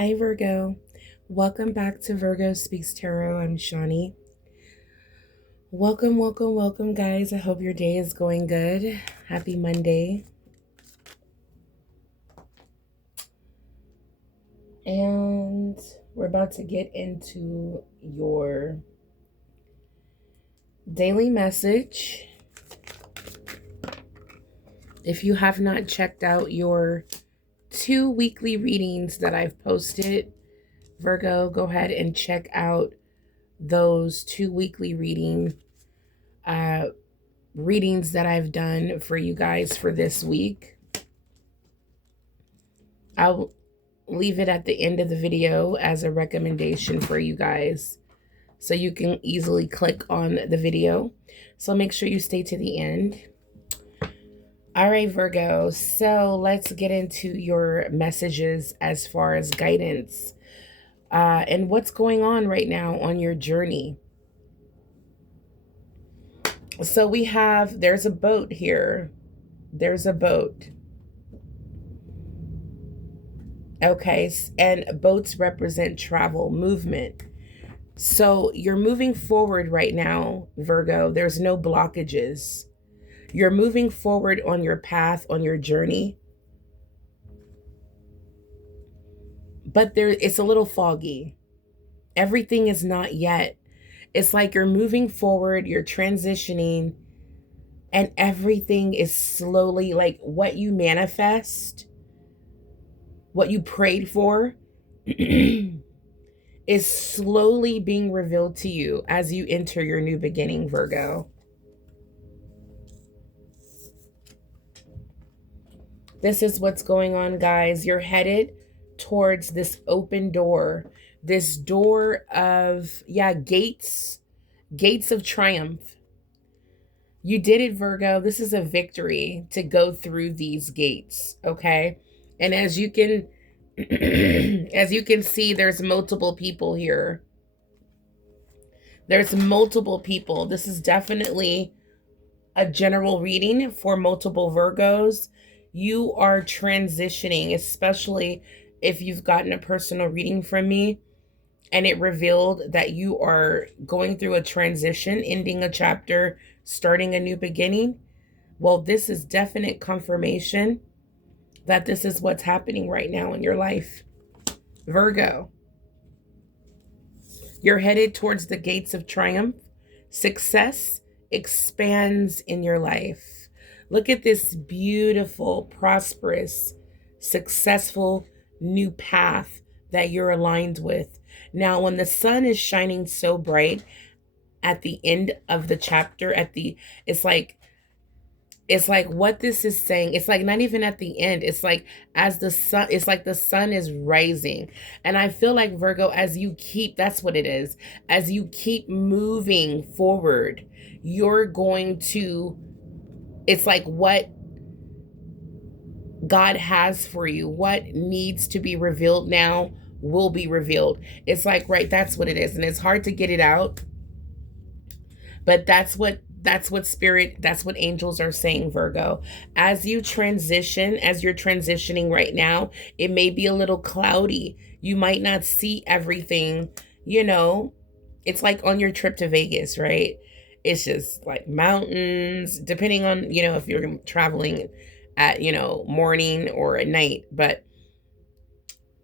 Hi, Virgo. Welcome back to Virgo Speaks Tarot. I'm Shawnee. Welcome, guys. I hope your day is going good. Happy Monday. And we're about to get into your daily message. If you have not checked out your 2 weekly readings that I've posted, Virgo, go ahead and check out those 2 weekly readings that I've done for you guys for this week. I'll leave it at the end of the video as a recommendation for you guys so you can easily click on the video. So make sure you stay to the end. All right, Virgo. So let's get into your messages as far as guidance and what's going on right now on your journey. So there's a boat here. There's a boat. Okay, and boats represent travel, movement. So you're moving forward right now, Virgo. There's no blockages. You're moving forward on your path, on your journey. But it's a little foggy. Everything is not yet. It's like you're moving forward, you're transitioning, and everything is slowly like what you manifest, what you prayed for is slowly being revealed to you as you enter your new beginning, Virgo. This is what's going on, guys. You're headed towards this open door, this door of, gates of triumph. You did it, Virgo. This is a victory to go through these gates, okay? And as you can see, there's multiple people here. There's multiple people. This is definitely a general reading for multiple Virgos. You are transitioning, especially if you've gotten a personal reading from me and it revealed that you are going through a transition, ending a chapter, starting a new beginning. Well, this is definite confirmation that this is what's happening right now in your life, Virgo. You're headed towards the gates of triumph. Success expands in your life. Look at this beautiful, prosperous, successful new path that you're aligned with. Now, when the sun is shining so bright at the end of the chapter, it's like what this is saying, it's like not even at the end, it's like as the sun, it's like the sun is rising. And I feel like, Virgo, that's what it is, as you keep moving forward, you're going to, it's like what God has for you, what needs to be revealed now will be revealed. It's like, right, that's what it is. And it's hard to get it out, but that's what spirit, that's what angels are saying, Virgo. As you're transitioning right now, it may be a little cloudy. You might not see everything, it's like on your trip to Vegas, right? It's just like mountains, depending on, if you're traveling at, morning or at night. But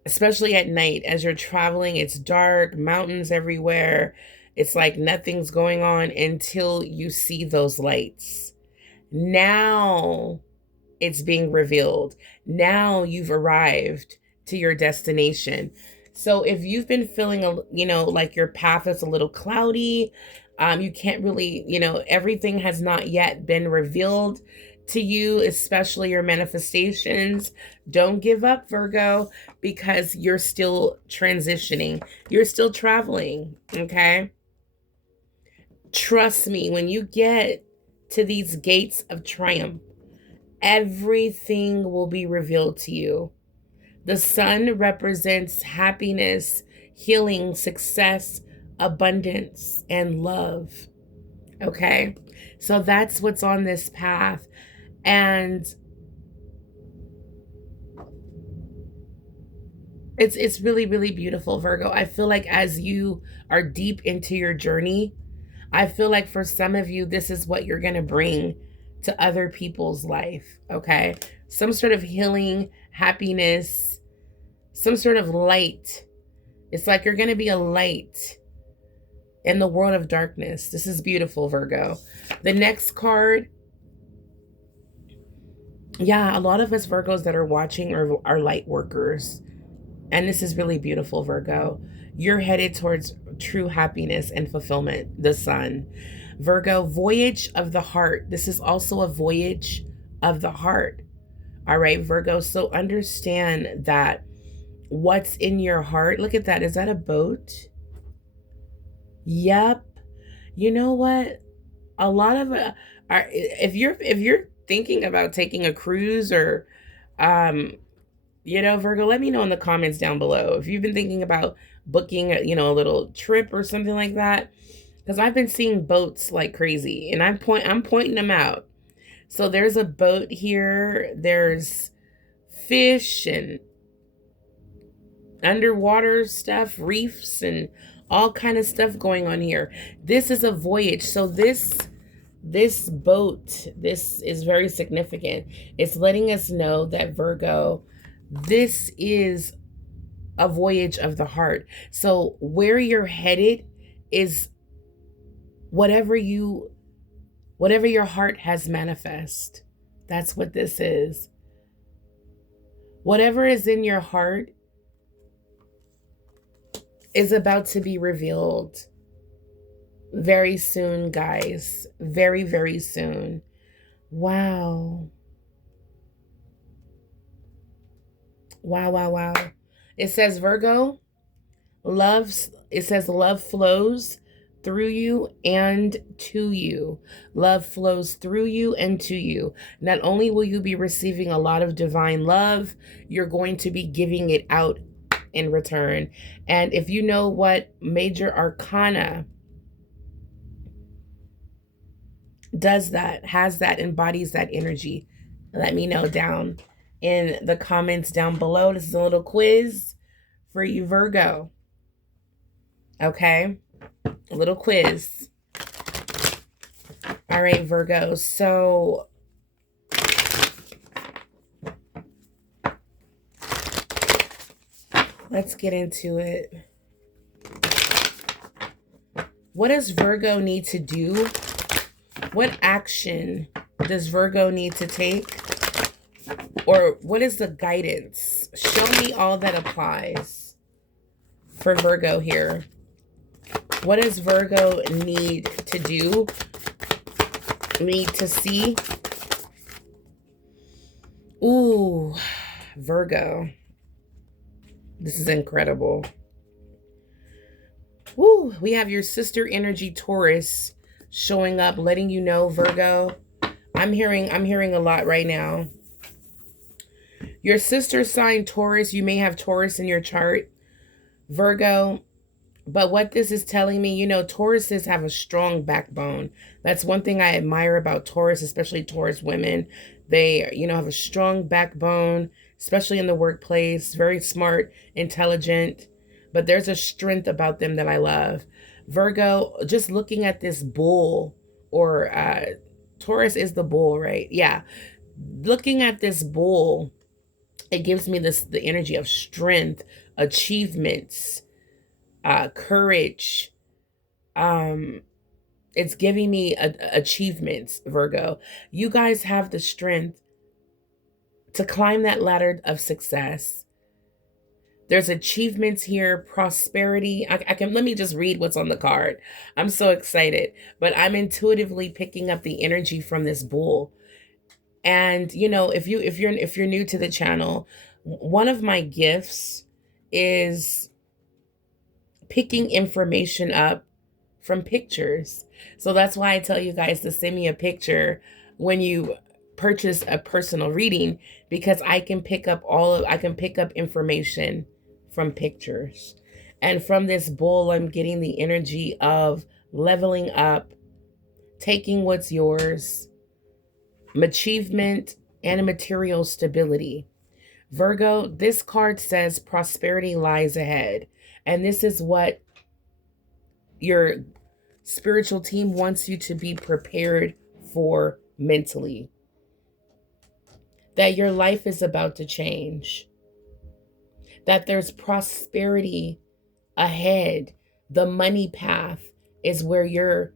especially at night, as you're traveling, it's dark, mountains everywhere. It's like nothing's going on until you see those lights. Now it's being revealed. Now you've arrived to your destination. So if you've been feeling, like your path is a little cloudy, you can't really, everything has not yet been revealed to you, especially your manifestations. Don't give up, Virgo, because you're still transitioning. You're still traveling, okay? Trust me, when you get to these gates of triumph, everything will be revealed to you. The sun represents happiness, healing, success, abundance, and love. Okay? So that's what's on this path. And It's really, really beautiful, Virgo. I feel like as you are deep into your journey, I feel like for some of you, this is what you're going to bring to other people's life. Okay. Some sort of healing, happiness, some sort of light. It's like you're going to be a light in the world of darkness. This is beautiful, Virgo. The next card. Yeah, a lot of us Virgos that are watching are light workers. And this is really beautiful, Virgo. You're headed towards true happiness and fulfillment, the sun. Virgo, voyage of the heart. This is also a voyage of the heart. All right, Virgo. So understand that what's in your heart. Look at that. Is that a boat? Yep. You know what? A lot of if you're thinking about taking a cruise or Virgo, let me know in the comments down below if you've been thinking about booking a little trip or something like that, because I've been seeing boats like crazy and I'm pointing them out. So there's a boat here, there's fish and underwater stuff, reefs and all kind of stuff going on here. This is a voyage. So this boat, this is very significant. It's letting us know that, Virgo, this is a voyage of the heart. So where you're headed is whatever your heart has manifest. That's what this is. Whatever is in your heart is about to be revealed very soon, guys. Very, very soon. Wow. Wow, wow, wow. It says, Virgo, love flows through you and to you. Love flows through you and to you. Not only will you be receiving a lot of divine love, you're going to be giving it out in return. And if you know what major arcana does that, has that, embodies that energy, let me know down in the comments down below. This is a little quiz for you, Virgo. Okay, a little quiz. All right, Virgo. So let's get into it. What does Virgo need to do? What action does Virgo need to take? Or what is the guidance? Show me all that applies for Virgo here. What does Virgo need to do? Need to see? Ooh, Virgo. This is incredible. Woo, we have your sister energy, Taurus, showing up, letting you know, Virgo. I'm hearing a lot right now. Your sister sign, Taurus, you may have Taurus in your chart, Virgo. But what this is telling me, Tauruses have a strong backbone. That's one thing I admire about Taurus, especially Taurus women. They, have a strong backbone, especially in the workplace, very smart, intelligent, but there's a strength about them that I love. Virgo, just looking at this bull, or Taurus is the bull, right? Yeah. Looking at this bull, it gives me the energy of strength, achievements, courage. It's giving me achievements, Virgo. You guys have the strength to climb that ladder of success. There's achievements here, prosperity. Let me just read what's on the card. I'm so excited, but I'm intuitively picking up the energy from this bull. And if you're new to the channel, one of my gifts is picking information up from pictures. So that's why I tell you guys to send me a picture when you purchase a personal reading, because I can pick up information from pictures. And from this bull, I'm getting the energy of leveling up, taking what's yours, achievement, and material stability. Virgo, this card says prosperity lies ahead. And this is what your spiritual team wants you to be prepared for mentally. That your life is about to change. That there's prosperity ahead. The money path is where you're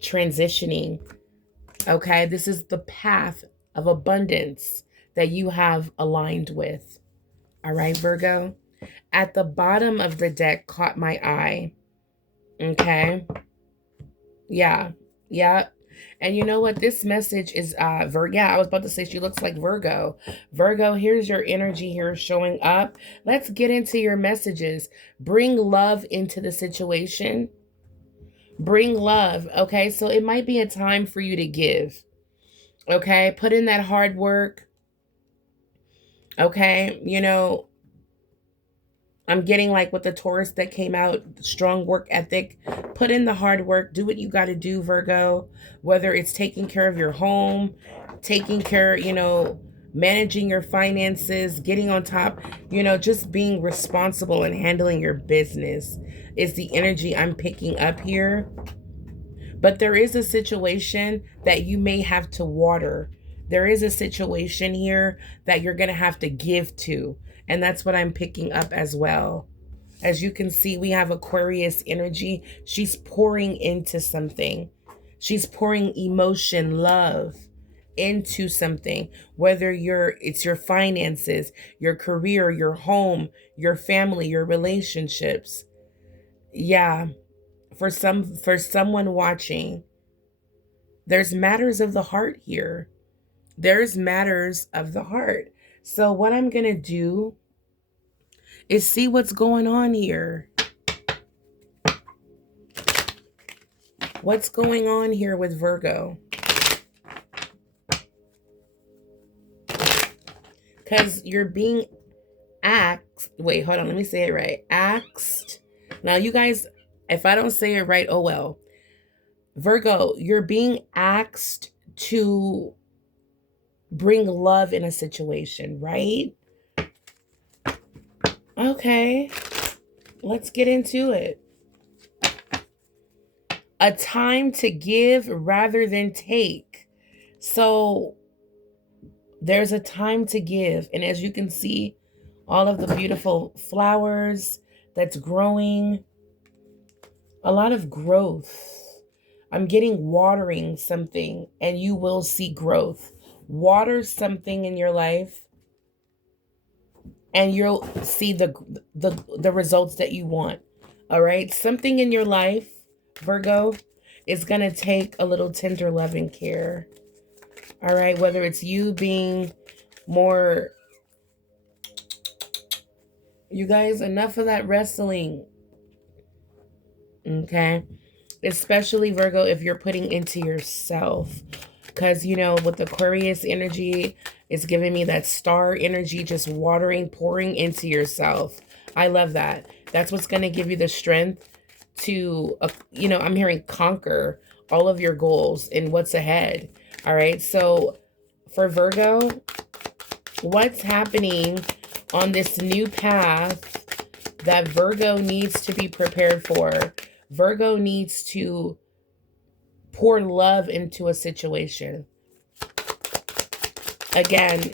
transitioning. Okay, this is the path of abundance that you have aligned with. All right, Virgo. At the bottom of the deck caught my eye. Okay. Yeah. Yeah. And you know what? This message is Virgo. Yeah, I was about to say she looks like Virgo. Virgo, here's your energy here showing up. Let's get into your messages. Bring love into the situation. Bring love. Okay. So it might be a time for you to give. Okay. Put in that hard work. Okay. You know, I'm getting like with the Taurus that came out, strong work ethic. Put in the hard work. Do what you got to do, Virgo. Whether it's taking care of your home, taking care, you know, managing your finances, getting on top, you know, just being responsible and handling your business is the energy I'm picking up here. But there is a situation that you may have to water. There is a situation here that you're going to have to give to. And that's what I'm picking up as well. As you can see, we have Aquarius energy. She's pouring into something. She's pouring emotion, love into something. Whether it's your finances, your career, your home, your family, your relationships. Yeah. For someone watching, there's matters of the heart here. There's matters of the heart. So what I'm going to do is see what's going on here. What's going on here with Virgo? Because you're being asked. Wait, hold on. Let me say it right. Asked. Now, you guys, if I don't say it right, oh well. Virgo, you're being asked to bring love in a situation, right? Okay, let's get into it. A time to give rather than take. So there's a time to give. And as you can see, all of the beautiful flowers that's growing, a lot of growth. I'm getting watering something and you will see growth. Water something in your life and you'll see the results that you want. All right. Something in your life, Virgo, is going to take a little tender loving care. All right. Whether it's you being more, you guys, enough of that wrestling. Okay. Especially Virgo, if you're putting into yourself. Because, you know, with Aquarius energy, it's giving me that star energy, just watering, pouring into yourself. I love that. That's what's going to give you the strength to, you know, I'm hearing conquer all of your goals and what's ahead. All right. So for Virgo, what's happening on this new path that Virgo needs to be prepared for? Virgo needs to pour love into a situation. Again,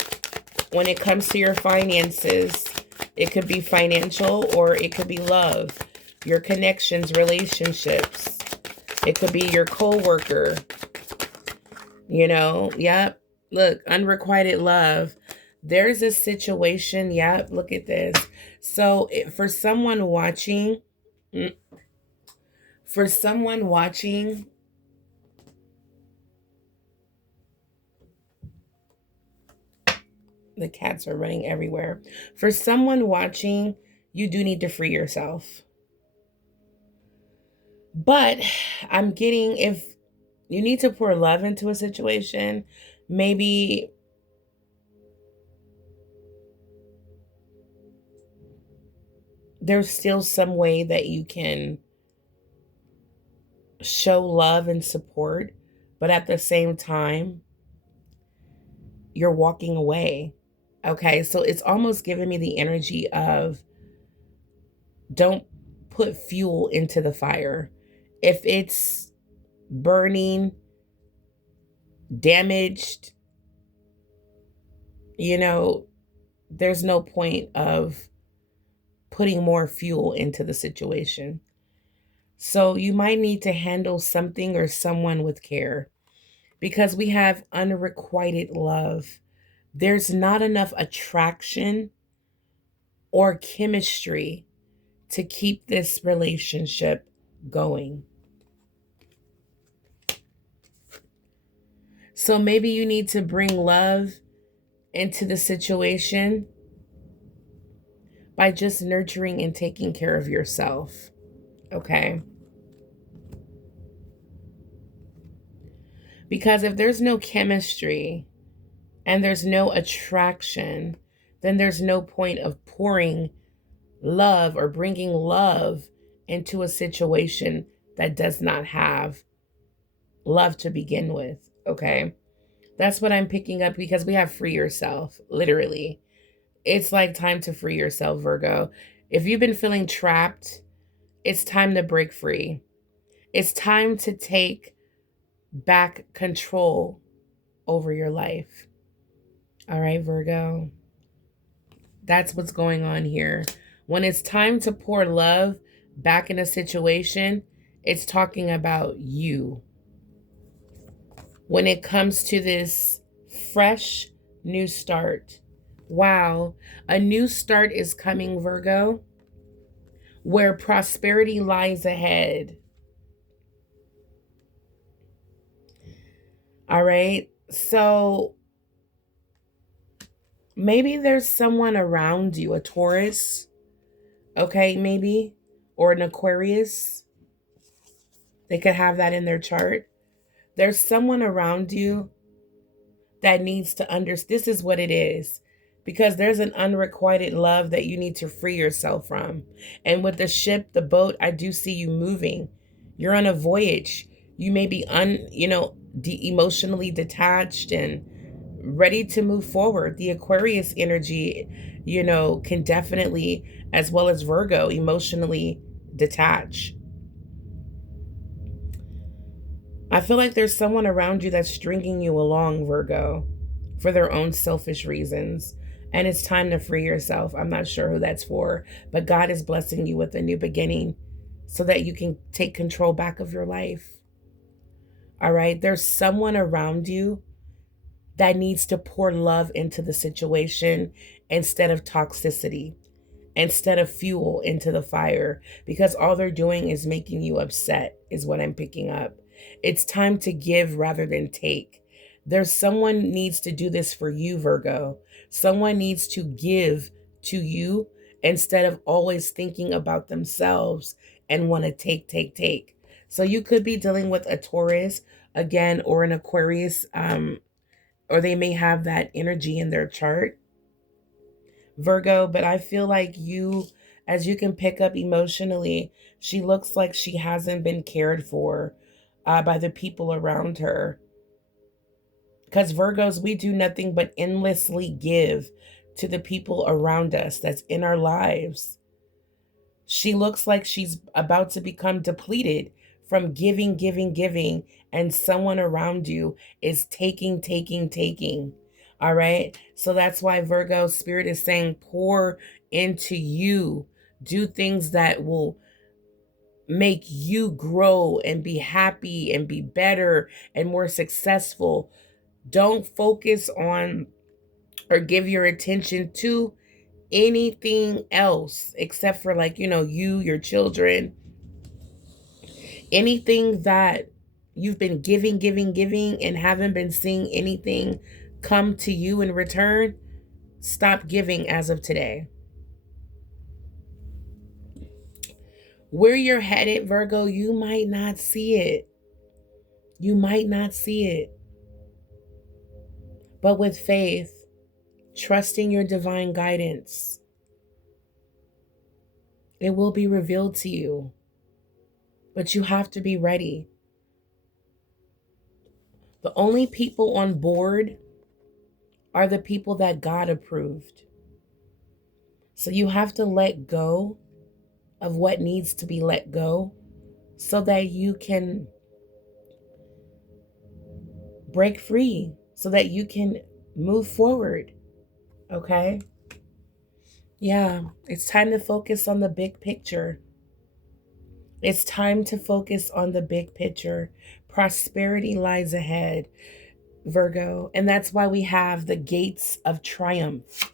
when it comes to your finances, it could be financial or it could be love, your connections, relationships. It could be your coworker. You know, yep. Look, unrequited love. There's a situation. Yep, look at this. So for someone watching, the cats are running everywhere. For someone watching, you do need to free yourself. But I'm getting, if you need to pour love into a situation, maybe there's still some way that you can show love and support, but at the same time, you're walking away. Okay, so it's almost giving me the energy of don't put fuel into the fire. If it's burning, damaged, you know, there's no point of putting more fuel into the situation. So you might need to handle something or someone with care because we have unrequited love. There's not enough attraction or chemistry to keep this relationship going. So maybe you need to bring love into the situation by just nurturing and taking care of yourself. Okay? Because if there's no chemistry and there's no attraction, then there's no point of pouring love or bringing love into a situation that does not have love to begin with. Okay? That's what I'm picking up because we have free yourself, literally. It's like time to free yourself, Virgo. If you've been feeling trapped, it's time to break free. It's time to take back control over your life. All right, Virgo. That's what's going on here. When it's time to pour love back in a situation, it's talking about you. When it comes to this fresh new start, wow, a new start is coming, Virgo, where prosperity lies ahead. All right. So maybe there's someone around you, a Taurus, okay, maybe, or an Aquarius. They could have that in their chart. There's someone around you that needs to understand this is what it is. Because there's an unrequited love that you need to free yourself from. And with the ship, the boat, I do see you moving. You're on a voyage. You may be emotionally detached and ready to move forward. The Aquarius energy, can definitely, as well as Virgo, emotionally detach. I feel like there's someone around you that's stringing you along, Virgo, for their own selfish reasons. And it's time to free yourself. I'm not sure who that's for, but God is blessing you with a new beginning so that you can take control back of your life. All right. There's someone around you that needs to pour love into the situation instead of toxicity, instead of fuel into the fire, because all they're doing is making you upset, is what I'm picking up. It's time to give rather than take. There's someone needs to do this for you, Virgo. Someone needs to give to you instead of always thinking about themselves and want to take. So you could be dealing with a Taurus again or an Aquarius, or they may have that energy in their chart, Virgo. But I feel like you, as you can pick up emotionally, she looks like she hasn't been cared for by the people around her. Because Virgos, we do nothing but endlessly give to the people around us that's in our lives. She looks like she's about to become depleted from giving, and someone around you is taking. All right. So that's why Virgo spirit is saying pour into you. Do things that will make you grow and be happy and be better and more successful. Don't focus on or give your attention to anything else except for, like, you, your children, anything that you've been giving and haven't been seeing anything come to you in return. Stop giving as of today. Where you're headed, Virgo, you might not see it. You might not see it. But with faith, trusting your divine guidance, it will be revealed to you. But you have to be ready. The only people on board are the people that God approved. So you have to let go of what needs to be let go so that you can break free, so that you can move forward. Okay? Yeah, it's time to focus on the big picture. It's time to focus on the big picture. Prosperity lies ahead, Virgo. And that's why we have the gates of triumph.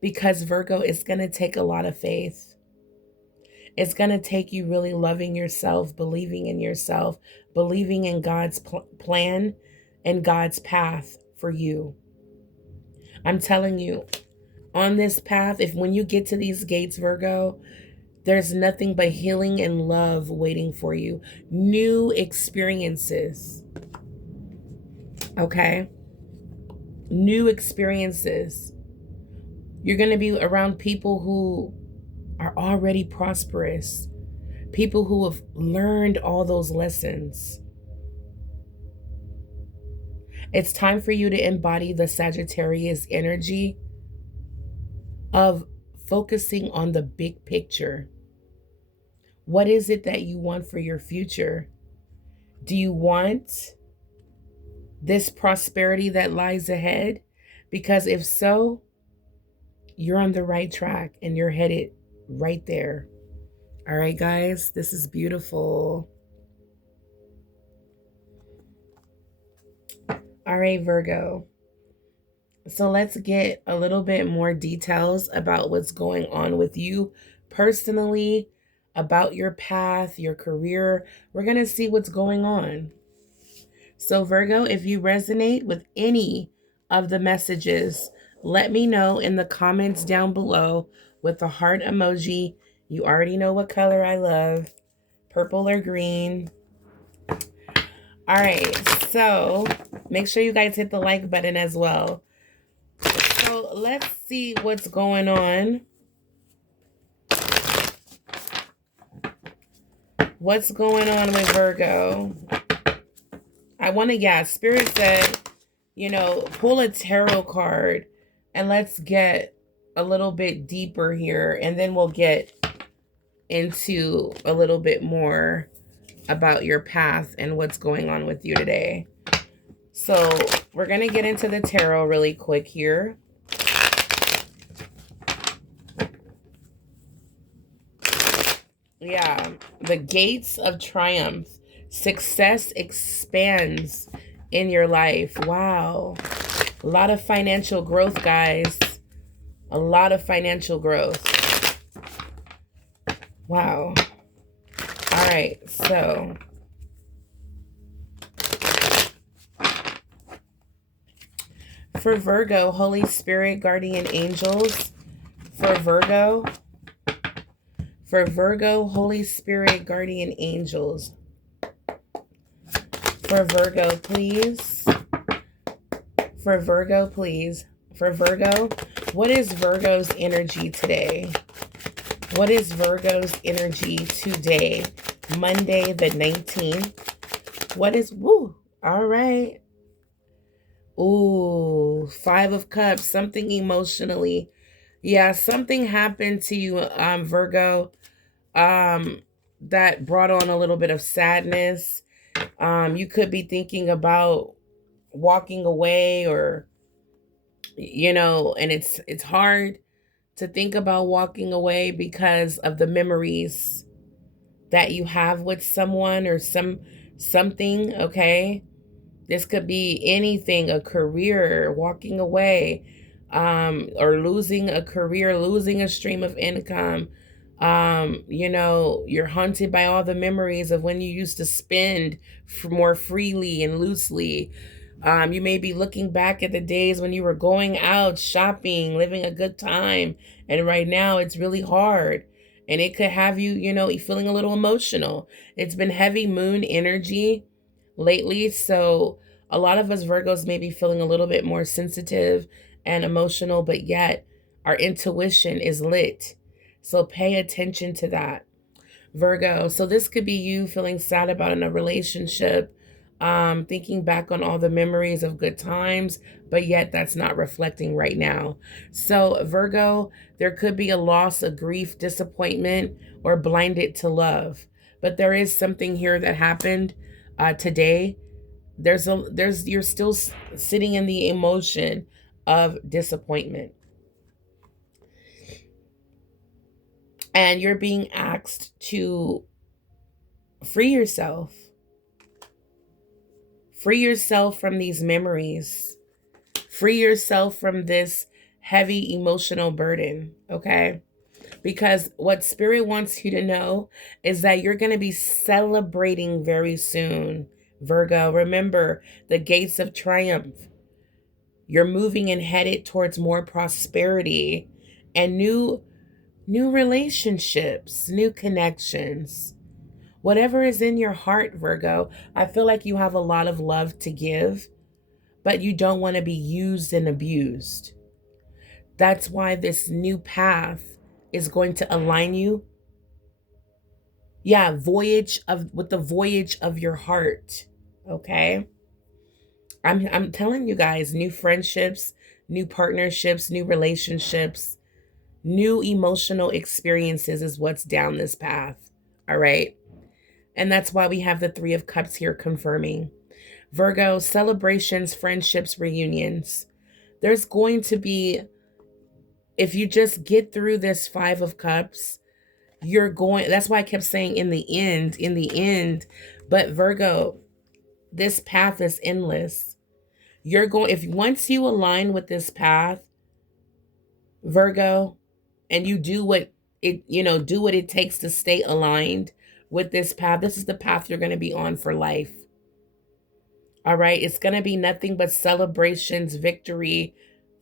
Because Virgo, it's going to take a lot of faith. It's going to take you really loving yourself, believing in yourself, believing in God's plan and God's path for you. I'm telling you, on this path, if when you get to these gates, Virgo, there's nothing but healing and love waiting for you. New experiences. Okay? New experiences. You're going to be around people who are already prosperous. People who have learned all those lessons. It's time for you to embody the Sagittarius energy of focusing on the big picture. What is it that you want for your future? Do you want this prosperity that lies ahead? Because if so, you're on the right track and you're headed right there. All right, guys, this is beautiful. All right, Virgo. So let's get a little bit more details about what's going on with you personally, about your path, your career. We're going to see what's going on. So Virgo, if you resonate with any of the messages, let me know in the comments down below with the heart emoji. You already know what color I love, purple or green. All right, so make sure you guys hit the like button as well. So let's see what's going on. What's going on with Virgo? I want to, Spirit said, pull a tarot card and let's get a little bit deeper here. And then we'll get into a little bit more about your path and what's going on with you today. So we're going to get into the tarot really quick here. Yeah, the gates of triumph. Success expands in your life. Wow. A lot of financial growth, guys. A lot of financial growth. Wow. All right, so for Virgo, Holy Spirit, guardian angels. For Virgo, Holy Spirit, guardian angels. For Virgo, please. For Virgo, please. For Virgo, what is Virgo's energy today? What is Virgo's energy today? Monday the 19th. What is, all right. Ooh, 5 of Cups, something emotionally. Yeah, something happened to you, Virgo, that brought on a little bit of sadness. You could be thinking about walking away, or, and it's hard to think about walking away because of the memories that you have with someone or something, okay? This could be anything, a career, walking away, or losing a career, losing a stream of income. You're haunted by all the memories of when you used to spend more freely and loosely. You may be looking back at the days when you were going out shopping, living a good time. And right now it's really hard. And it could have you, feeling a little emotional. It's been heavy moon energy lately. So a lot of us Virgos may be feeling a little bit more sensitive and emotional, but yet our intuition is lit. So pay attention to that, Virgo. So this could be you feeling sad about in a relationship, thinking back on all the memories of good times, but yet that's not reflecting right now. So, Virgo, there could be a loss, a grief, disappointment, or blinded to love. But there is something here that happened today. You're still sitting in the emotion of disappointment. And you're being asked to free yourself. Free yourself from these memories. Free yourself from this heavy emotional burden, okay? Because what Spirit wants you to know is that you're going to be celebrating very soon, Virgo. Remember the gates of triumph. You're moving and headed towards more prosperity and new relationships, new connections. Whatever is in your heart, Virgo, I feel like you have a lot of love to give, but you don't want to be used and abused. That's why this new path is going to align you. Yeah, with the voyage of your heart. Okay? I'm telling you guys, new friendships, new partnerships, new relationships, new emotional experiences is what's down this path. All right? And that's why we have the 3 of Cups here confirming. Virgo, celebrations, friendships, reunions. There's going to be, if you just get through this 5 of Cups, that's why I kept saying in the end. But Virgo, this path is endless. If once you align with this path, Virgo, and you do what it takes to stay aligned with this path, this is the path you're going to be on for life. All right. It's going to be nothing but celebrations, victory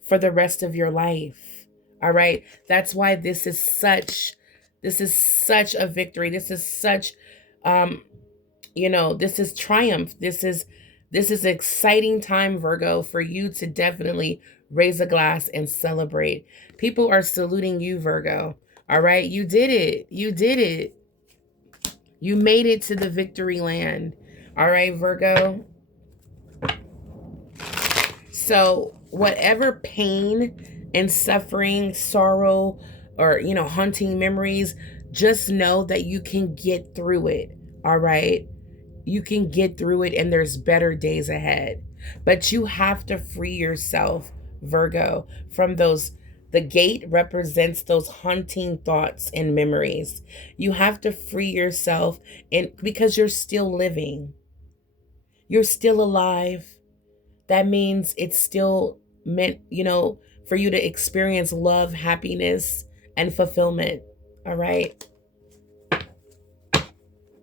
for the rest of your life. All right. That's why this is such a victory. This is such, this is triumph. This is exciting time, Virgo, for you to definitely raise a glass and celebrate. People are saluting you, Virgo. All right. You did it. You did it. You made it to the victory land. All right, Virgo. So whatever pain and suffering, sorrow, or, haunting memories, just know that you can get through it. All right. You can get through it and there's better days ahead. But you have to free yourself, Virgo, from those. The gate represents those haunting thoughts and memories. You have to free yourself because you're still living. You're still alive. That means it's still meant, for you to experience love, happiness, and fulfillment. All right.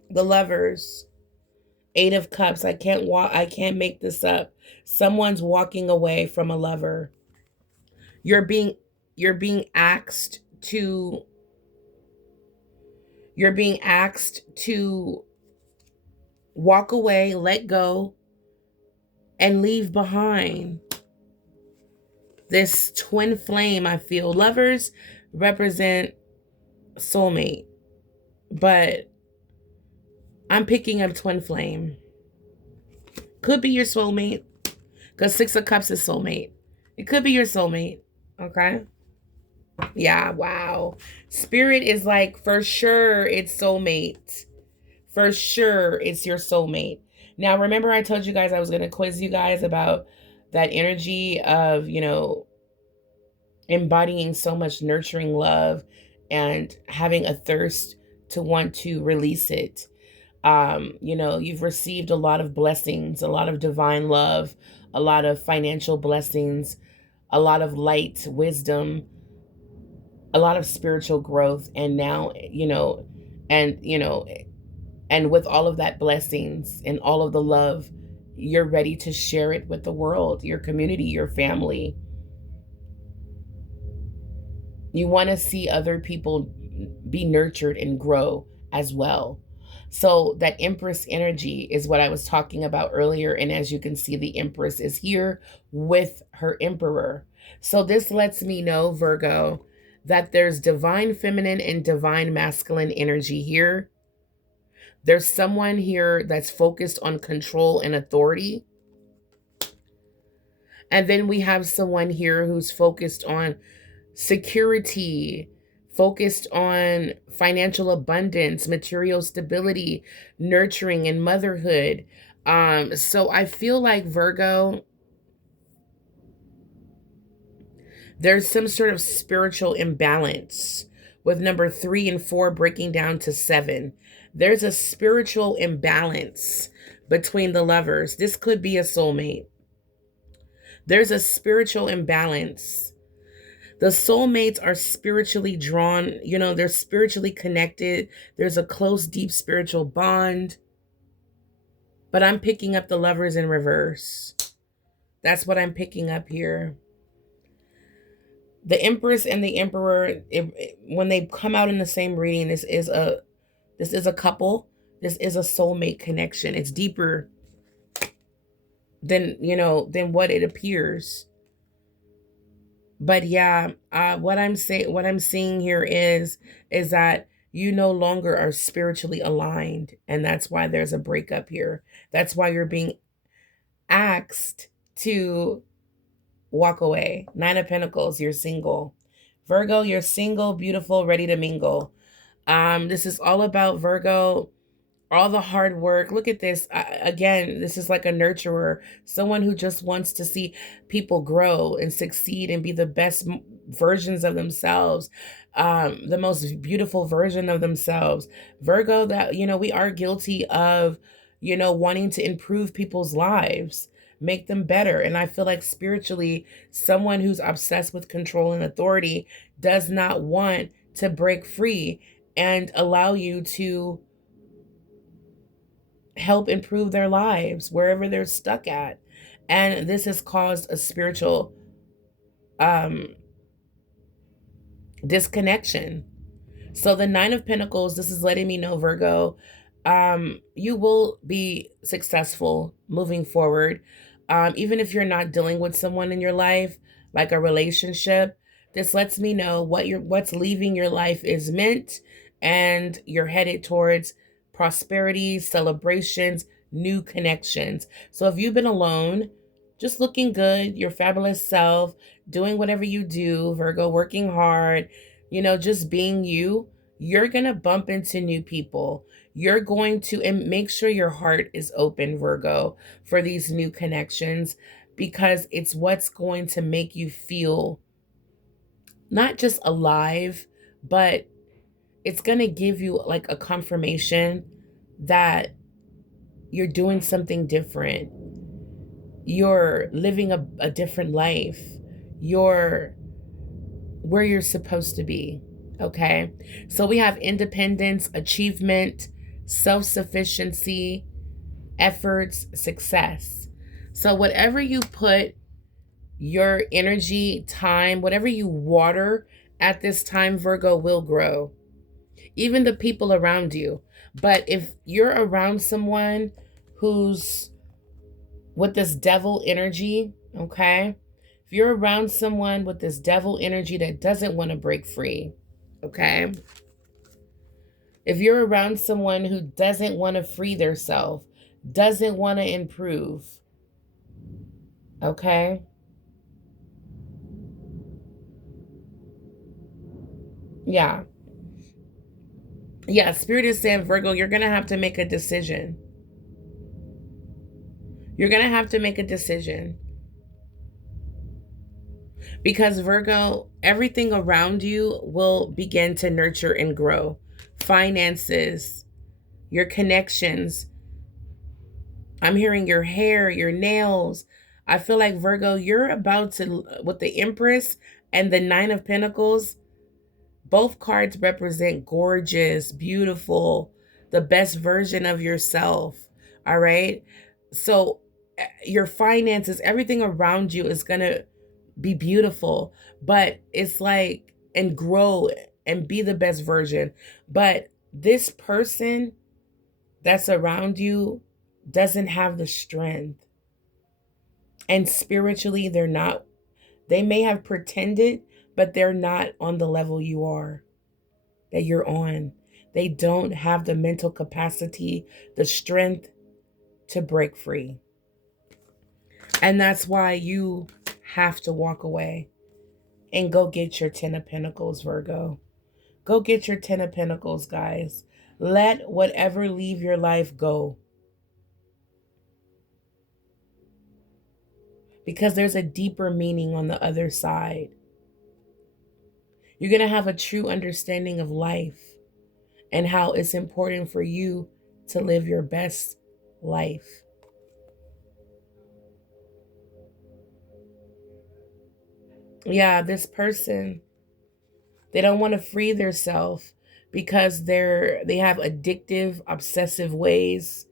The Lovers, 8 of Cups. I can't make this up. Someone's walking away from a lover. You're being asked to walk away, let go, and leave behind this twin flame. I feel lovers represent soulmate, but I'm picking up twin flame. Could be your soulmate, because 6 of Cups is soulmate. It could be your soulmate. Okay. Yeah, wow. Spirit is like, for sure it's soulmate. For sure it's your soulmate. Now, remember I told you guys I was going to quiz you guys about that energy of, embodying so much nurturing love and having a thirst to want to release it. You've received a lot of blessings, a lot of divine love, a lot of financial blessings, a lot of light, wisdom, a lot of spiritual growth. And now, and with all of that blessings and all of the love, you're ready to share it with the world, your community, your family. You want to see other people be nurtured and grow as well. So that Empress energy is what I was talking about earlier. And as you can see, the Empress is here with her Emperor. So this lets me know, Virgo, that there's divine feminine and divine masculine energy here. There's someone here that's focused on control and authority. And then we have someone here who's focused on security, focused on financial abundance, material stability, nurturing, and motherhood. So I feel like Virgo, there's some sort of spiritual imbalance with number 3 and 4 breaking down to 7. There's a spiritual imbalance between the lovers. This could be a soulmate. There's a spiritual imbalance. The soulmates are spiritually drawn, they're spiritually connected. There's a close, deep spiritual bond. But I'm picking up the lovers in reverse. That's what I'm picking up here. The Empress and the Emperor, when they come out in the same reading, this is a couple. This is a soulmate connection. It's deeper than what it appears. But yeah, what I'm seeing here is that you no longer are spiritually aligned, and that's why there's a breakup here. That's why you're being asked to walk away. 9 of Pentacles, you're single. Virgo, you're single, beautiful, ready to mingle. This is all about Virgo, all the hard work. Look at this. Again, this is like a nurturer, someone who just wants to see people grow and succeed and be the best versions of themselves, the most beautiful version of themselves. Virgo, that, we are guilty of, wanting to improve people's lives, make them better. And I feel like spiritually, someone who's obsessed with control and authority does not want to break free and allow you to help improve their lives wherever they're stuck at. And this has caused a spiritual disconnection. So the 9 of Pentacles, this is letting me know, Virgo, you will be successful moving forward. Even if you're not dealing with someone in your life, like a relationship, this lets me know what's leaving your life is meant, and you're headed towards prosperity, celebrations, new connections. So if you've been alone, just looking good, your fabulous self, doing whatever you do, Virgo, working hard, just being you, you're going to bump into new people. You're going to, and make sure your heart is open, Virgo, for these new connections, because it's what's going to make you feel not just alive, but it's going to give you like a confirmation that you're doing something different. You're living a different life. You're where you're supposed to be. Okay. So we have independence, achievement, self-sufficiency, efforts, success. So whatever you put your energy, time, whatever you water at this time, Virgo, will grow. Even the people around you. But if you're around someone who's with this devil energy, okay? If you're around someone with this devil energy that doesn't want to break free, okay? If you're around someone who doesn't want to free themselves, doesn't want to improve, okay? Yeah. Yeah, Spirit is saying, Virgo, you're going to have to make a decision. You're going to have to make a decision. Because Virgo, everything around you will begin to nurture and grow. Finances, your connections. I'm hearing your hair, your nails. I feel like, Virgo, you're about to, with the Empress and the 9 of Pentacles, both cards represent gorgeous, beautiful, the best version of yourself. All right. So your finances, everything around you is going to be beautiful, but it's like, and grow and be the best version. But this person that's around you doesn't have the strength. And spiritually, they may have pretended, but they're not on the level you are, that you're on. They don't have the mental capacity, the strength to break free. And that's why you have to walk away and go get your 10 of Pentacles, Virgo. Go get your 10 of Pentacles, guys. Let whatever leave your life go. Because there's a deeper meaning on the other side. You're going to have a true understanding of life and how it's important for you to live your best life. Yeah, this person, they don't want to free themselves because they have addictive, obsessive ways.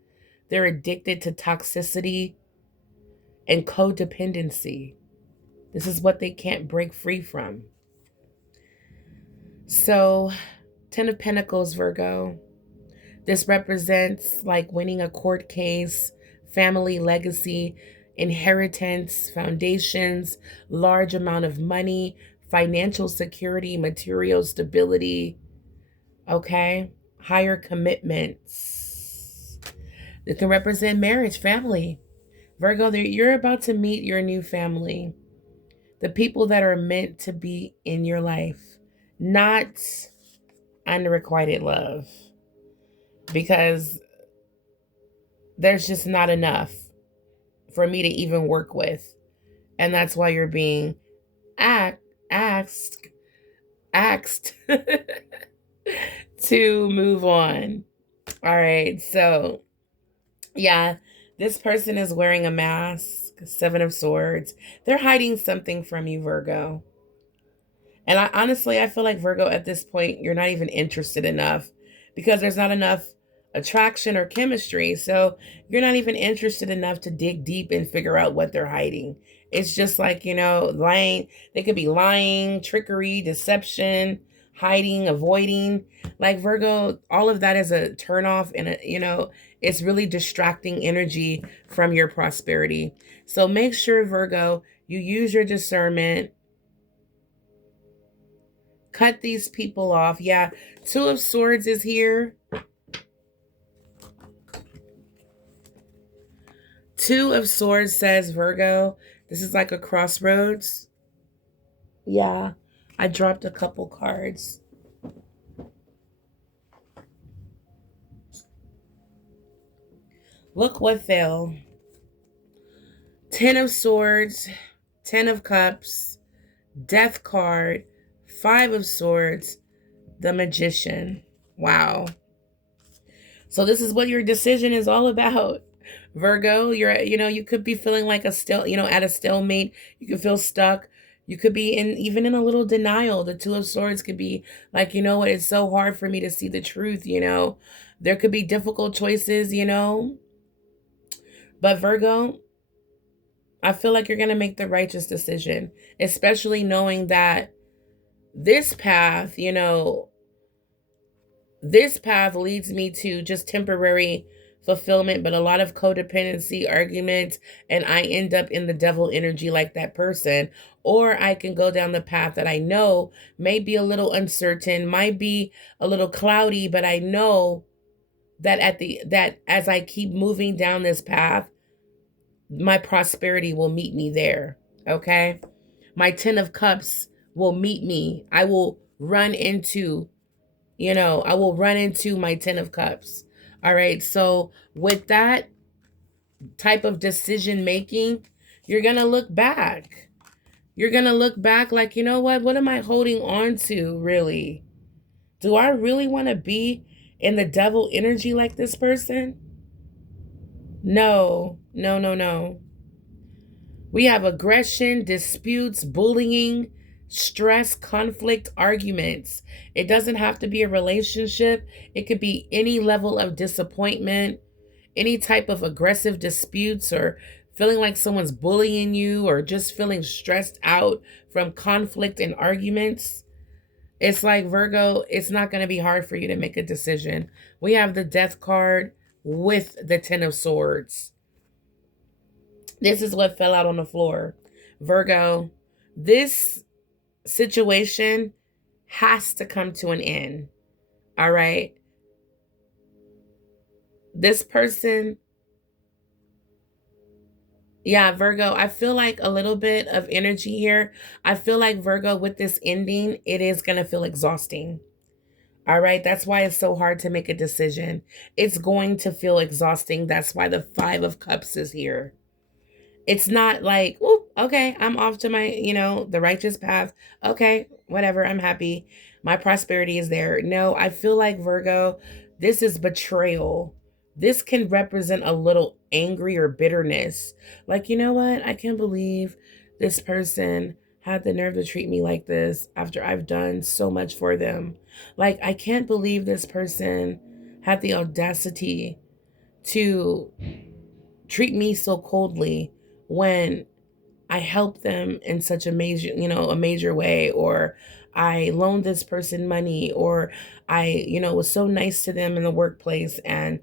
They're addicted to toxicity and codependency. This is what they can't break free from. So, 10 of Pentacles, Virgo. This represents like winning a court case, family legacy, inheritance, foundations, large amount of money, financial security, material stability, okay? Higher commitments. It can represent marriage, family. Virgo, you're about to meet your new family. The people that are meant to be in your life. Not unrequited love. Because there's just not enough for me to even work with. And that's why you're being asked to move on. All right. So, yeah, this person is wearing a mask, 7 of Swords. They're hiding something from you, Virgo. And I feel like Virgo at this point, you're not even interested enough because there's not enough attraction or chemistry. So you're not even interested enough to dig deep and figure out what they're hiding. It's just like, lying. They could be lying, trickery, deception, hiding, avoiding. Like Virgo, all of that is a turnoff and it's really distracting energy from your prosperity. So make sure, Virgo, you use your discernment. Cut these people off. Yeah, 2 of Swords is here. 2 of Swords says, Virgo, this is like a crossroads. Yeah, I dropped a couple cards. Look what fell. 10 of Swords, 10 of Cups, Death card, 5 of Swords, the Magician. Wow. So this is what your decision is all about. Virgo, you could be feeling like at a stalemate. You could feel stuck. You could be even in a little denial. The 2 of Swords could be like, what, it's so hard for me to see the truth, There could be difficult choices, But Virgo, I feel like you're going to make the righteous decision, especially knowing that this path, this path leads me to just temporary fulfillment, but a lot of codependency, arguments, and I end up in the devil energy like that person. Or I can go down the path that I know may be a little uncertain, might be a little cloudy, but I know that that as I keep moving down this path, my prosperity will meet me there. Okay? My 10 of Cups will meet me. I will run into my 10 of Cups. All right. So with that type of decision making, you're going to look back. You're going to look back like, what am I holding on to really? Do I really want to be in the devil energy like this person? No. We have aggression, disputes, bullying, stress, conflict, arguments. It doesn't have to be a relationship. It could be any level of disappointment, any type of aggressive disputes, or feeling like someone's bullying you, or just feeling stressed out from conflict and arguments. It's like, Virgo, it's not going to be hard for you to make a decision. We have the Death card with the 10 of Swords. This is what fell out on the floor. Virgo, this situation has to come to an end. All right? This person, yeah, Virgo, I feel like a little bit of energy here. I feel like Virgo, with this ending, it is going to feel exhausting. All right. That's why it's so hard to make a decision. It's going to feel exhausting. That's why the Five of Cups is here. It's not like, oh, okay, I'm off to my, the righteous path. Okay, whatever, I'm happy. My prosperity is there. No, I feel like Virgo, this is betrayal. This can represent a little angry or bitterness. Like, you know what? I can't believe this person had the nerve to treat me like this after I've done so much for them. Like, I can't believe this person had the audacity to treat me so coldly when I help them in such a major way, or I loaned this person money, or I was so nice to them in the workplace and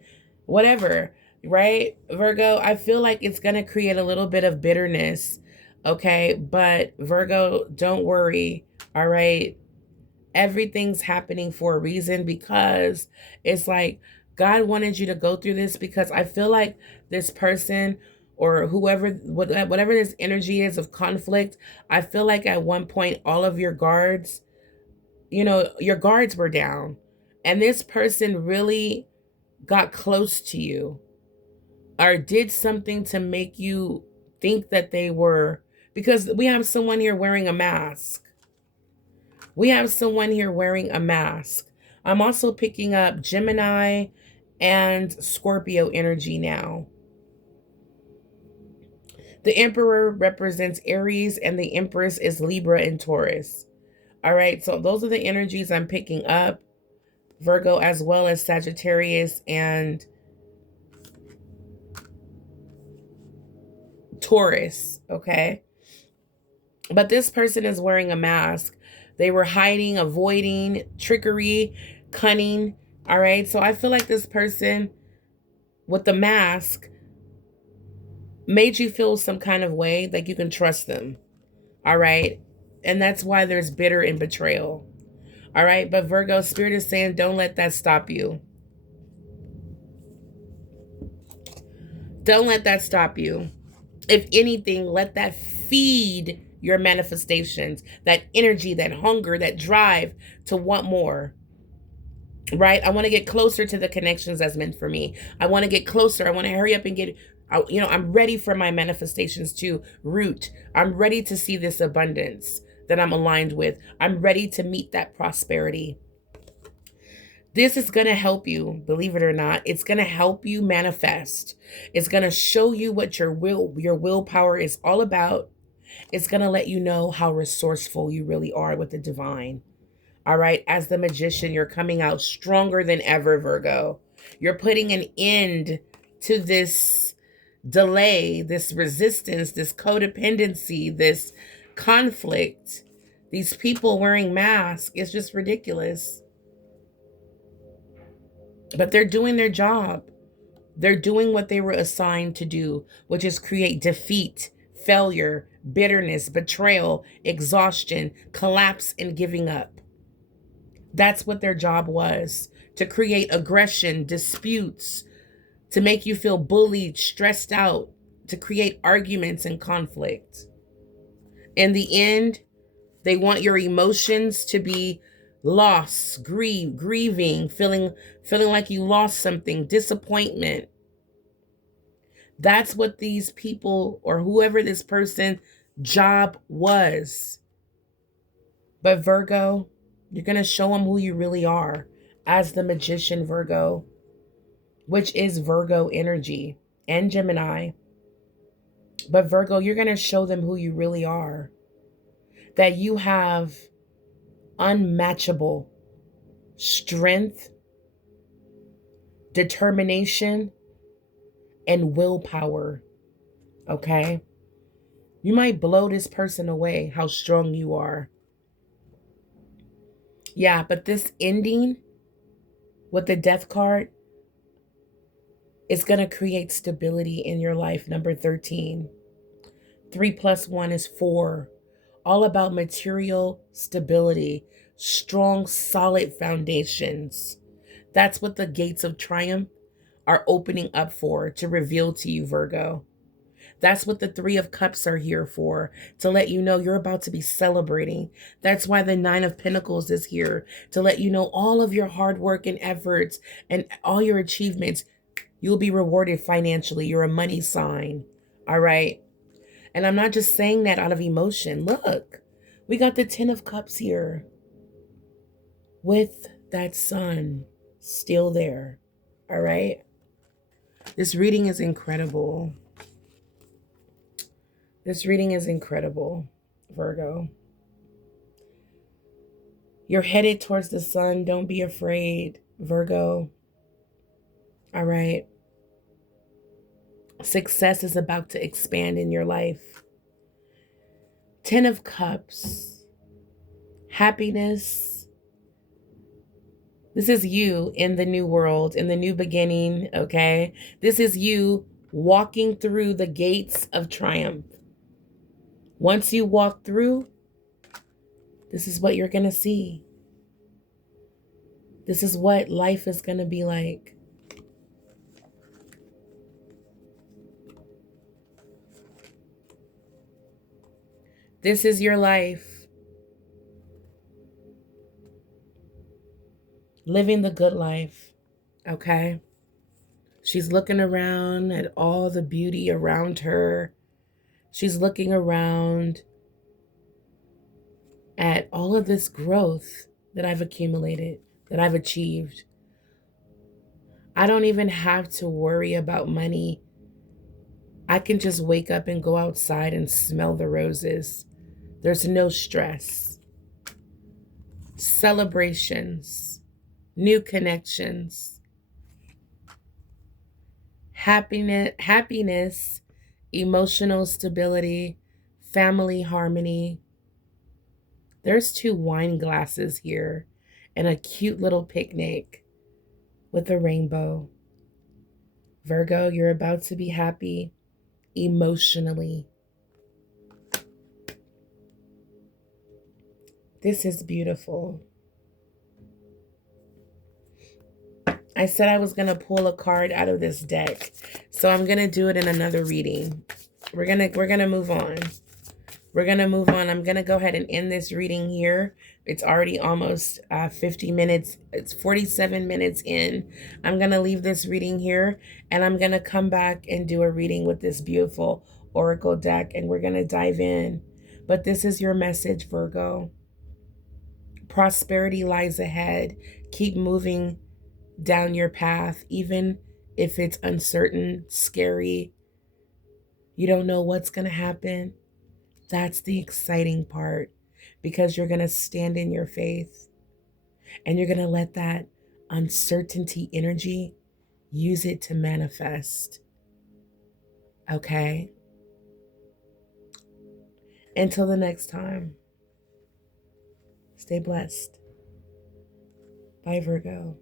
whatever, right? Virgo, I feel like it's going to create a little bit of bitterness. Okay. But Virgo, don't worry. All right. Everything's happening for a reason, because it's like God wanted you to go through this, because I feel like this person or whoever, whatever this energy is of conflict, I feel like at one point all of your guards were down, and this person really got close to you or did something to make you think that they were, because we have someone here wearing a mask. We have someone here wearing a mask. I'm also picking up Gemini and Scorpio energy now. The Emperor represents Aries, and the Empress is Libra and Taurus. All right, so those are the energies I'm picking up. Virgo, as well as Sagittarius and Taurus, okay? But this person is wearing a mask. They were hiding, avoiding, trickery, cunning. All right. So I feel like this person with the mask made you feel some kind of way, like you can trust them. All right. And that's why there's bitter and betrayal. All right. But Virgo, Spirit is saying, don't let that stop you. Don't let that stop you. If anything, let that feed your manifestations, that energy, that hunger, that drive to want more. Right? I want to get closer to the connections that's meant for me. I want to get closer. I want to hurry up and I'm ready for my manifestations to root. I'm ready to see this abundance that I'm aligned with. I'm ready to meet that prosperity. This is going to help you, believe it or not. It's going to help you manifest. It's going to show you what your willpower is all about. It's going to let you know how resourceful you really are with the divine. All right. As the magician, you're coming out stronger than ever, Virgo. You're putting an end to this delay, this resistance, this codependency, this conflict, these people wearing masks. It's just ridiculous. But they're doing their job. They're doing what they were assigned to do, which is create defeat, failure, bitterness, betrayal, exhaustion, collapse, and giving up. That's what their job was, to create aggression, disputes, to make you feel bullied, stressed out, to create arguments and conflict. In the end, they want your emotions to be loss, grieving, feeling like you lost something, disappointment. That's what these people or whoever this person job was. But Virgo, you're going to show them who you really are as the magician, Virgo, which is Virgo energy and Gemini. But Virgo, you're going to show them who you really are. That you have unmatchable strength, determination, and willpower. Okay? You might blow this person away, how strong you are. Yeah, but this ending with the death card is going to create stability in your life. Number 13. 3 plus 1 is 4. All about material stability, strong, solid foundations. That's what the gates of triumph are opening up for, to reveal to you, Virgo. That's what the Three of Cups are here for, to let you know you're about to be celebrating. That's why the Nine of Pentacles is here, to let you know all of your hard work and efforts and all your achievements, you'll be rewarded financially. You're a money sign, all right? And I'm not just saying that out of emotion. Look, we got the Ten of Cups here with that sun still there, all right? This reading is incredible. This reading is incredible, Virgo. You're headed towards the sun. Don't be afraid, Virgo. All right. Success is about to expand in your life. Ten of Cups. Happiness. This is you in the new world, in the new beginning, okay? This is you walking through the gates of triumph. Once you walk through, this is what you're going to see. This is what life is going to be like. This is your life. Living the good life, okay? She's looking around at all the beauty around her. She's looking around at all of this growth that I've accumulated, that I've achieved. I don't even have to worry about money. I can just wake up and go outside and smell the roses. There's no stress. Celebrations, new connections, happiness, emotional stability, family harmony. There's 2 wine glasses here and a cute little picnic with a rainbow. Virgo, you're about to be happy emotionally. This is beautiful. I said I was going to pull a card out of this deck, so I'm going to do it in another reading. We're going to move on. We're going to move on. I'm going to go ahead and end this reading here. It's already almost 50 minutes. It's 47 minutes in. I'm going to leave this reading here, and I'm going to come back and do a reading with this beautiful oracle deck, and we're going to dive in. But this is your message, Virgo. Prosperity lies ahead. Keep moving down your path, even if it's uncertain, scary. You don't know what's going to happen. That's the exciting part, because you're going to stand in your faith and you're going to let that uncertainty energy, use it to manifest. Okay? Until the next time, stay blessed. Bye, Virgo.